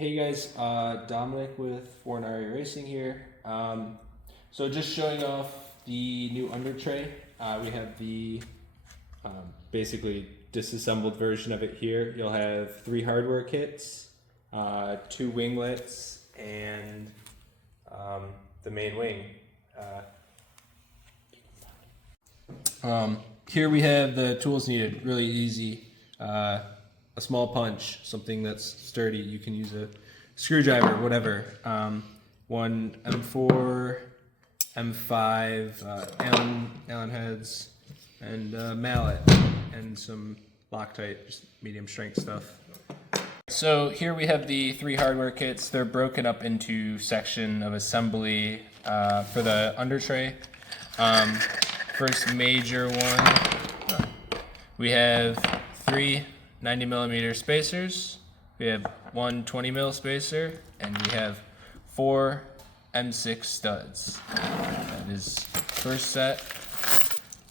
Hey guys, Dominic with Fornari Racing here. So just showing off the new Undertray. We have the basically disassembled version of it here. You'll have 3 hardware kits, 2 winglets, and the main wing. Here we have the tools needed, really easy. A small punch, something that's sturdy. You can use a screwdriver, whatever. One M4, M5, Allen heads, and mallet, and some Loctite, just medium strength stuff. So here we have the 3 hardware kits. They're broken up into section of assembly for the Undertray. First major one, we have 3 90mm spacers, we have 1 20mm spacer, and we have 4 M6 studs. That is first set.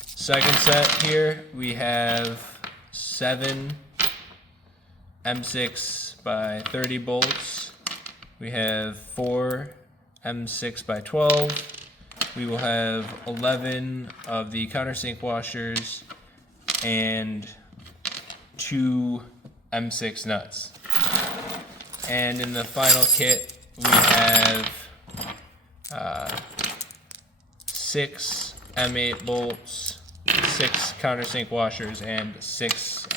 Second set here, we have 7 M6 by 30 bolts. We have 4 M6 by 12. We will have 11 of the countersink washers and 2 M6 nuts. And in the final kit, we have 6 M8 bolts, 6 countersink washers, and 6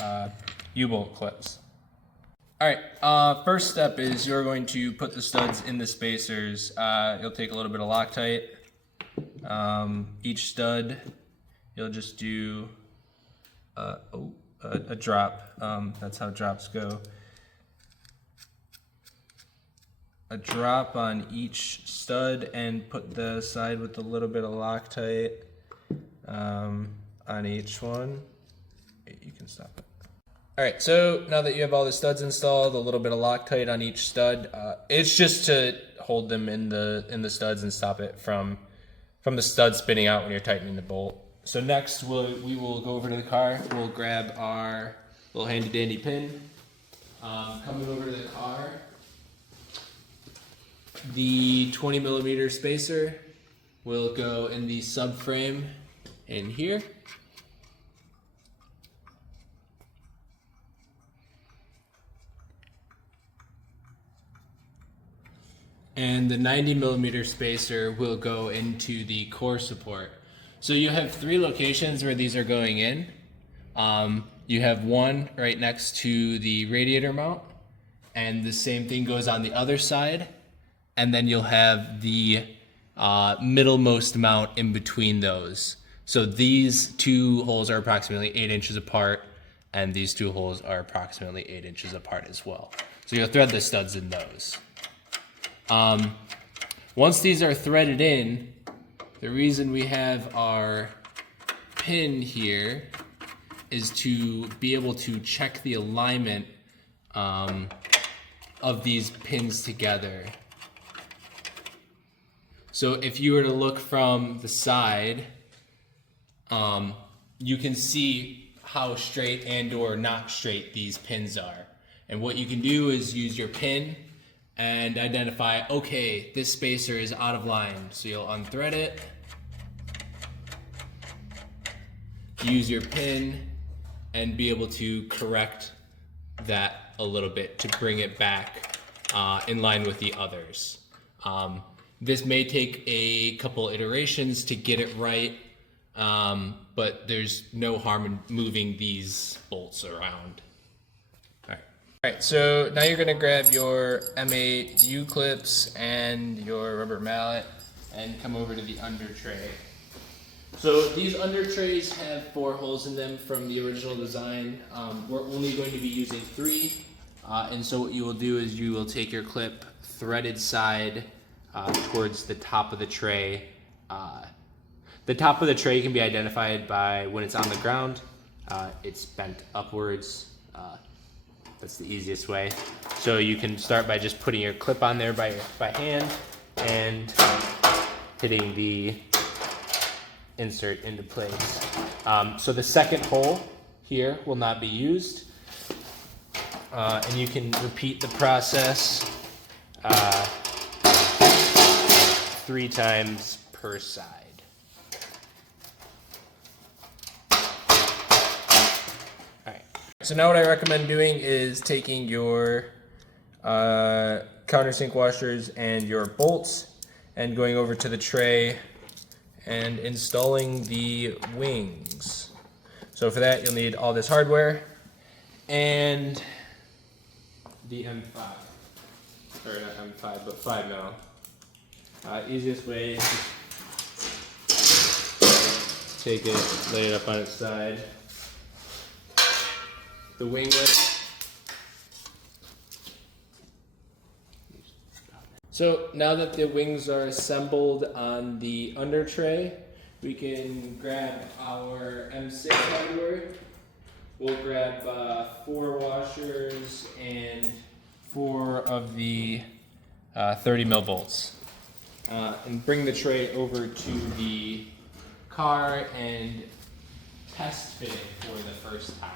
U-bolt clips. Alright, first step is you're going to put the studs in the spacers. You'll take a little bit of Loctite. Each stud, you'll just do a drop. That's how drops go. A drop on each stud, and put the side with a little bit of Loctite on each one. You can stop it. Alright, so now that you have all the studs installed, a little bit of Loctite on each stud. It's just to hold them in the studs and stop it from the stud spinning out when you're tightening the bolt. So next we will go over to the car. We'll grab our little handy dandy pin. Coming over to the car, the 20mm spacer will go in the subframe in here. And the 90mm spacer will go into the core support. So you have 3 locations where these are going in. You have one right next to the radiator mount, and the same thing goes on the other side. And then you'll have the middlemost mount in between those. So these 2 holes are approximately 8 inches apart, and these 2 holes are approximately 8 inches apart as well. So you'll thread the studs in those. Once these are threaded in, the reason we have our pin here is to be able to check the alignment of these pins together. So if you were to look from the side, you can see how straight and or not straight these pins are. And what you can do is use your pin and identify, okay, this spacer is out of line. So you'll unthread it, use your pin, and be able to correct that a little bit to bring it back in line with the others. This may take a couple iterations to get it right, but there's no harm in moving these bolts around. Alright, so now you're going to grab your M8 U-clips and your rubber mallet and come over to the Undertray. So these Undertrays have 4 holes in them from the original design. We're only going to be using 3, and so what you will do is you will take your clip threaded side towards the top of the tray. The top of the tray can be identified by when it's on the ground. It's bent upwards. That's the easiest way. So you can start by just putting your clip on there by hand and hitting the insert into place. So the second hole here will not be used. And you can repeat the process 3 times per side. Alright, so now what I recommend doing is taking your countersink washers and your bolts and going over to the tray and installing the wings. So for that you'll need all this hardware and the M5, or not M5 but 5 mil. Easiest way is take it, lay it up on its side. The winglet. So now that the wings are assembled on the under tray, we can grab our M6 hardware. We'll grab 4 washers and 4 of the 30 mil bolts. And bring the tray over to the car and test fit it for the first time.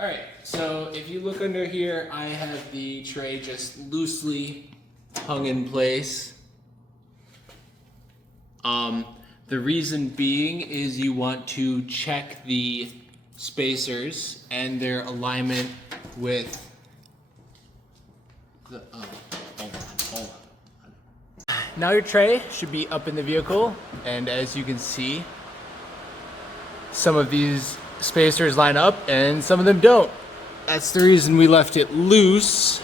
Alright, so if you look under here, I have the tray just loosely hung in place. The reason being is you want to check the spacers and their alignment with the, hold on. Now your tray should be up in the vehicle, and as you can see, some of these spacers line up and some of them don't. That's the reason we left it loose,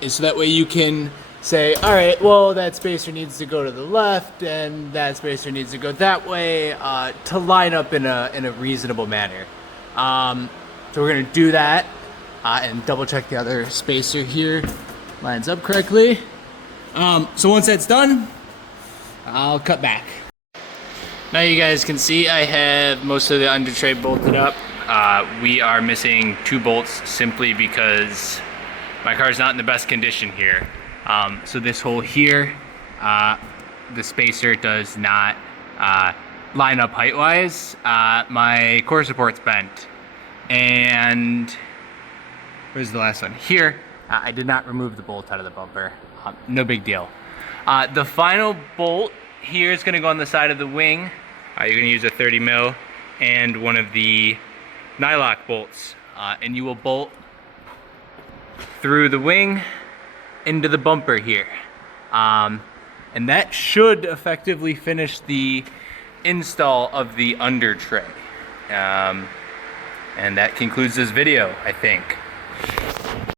is so that way you can say, all right, well, that spacer needs to go to the left and that spacer needs to go that way, to line up in a reasonable manner. So we're gonna do that and double check the other spacer here lines up correctly. So once that's done, I'll cut back. Now you guys can see I have most of the under tray bolted up. We are missing 2 bolts simply because my car's not in the best condition here. So this hole here, the spacer does not line up height-wise. My core support's bent. And where's the last one? Here, I did not remove the bolt out of the bumper. No big deal. The final bolt here is gonna go on the side of the wing. You're gonna use a 30 mil and one of the nylock bolts. And you will bolt through the wing into the bumper here. And that should effectively finish the install of the under tray. And that concludes this video, I think.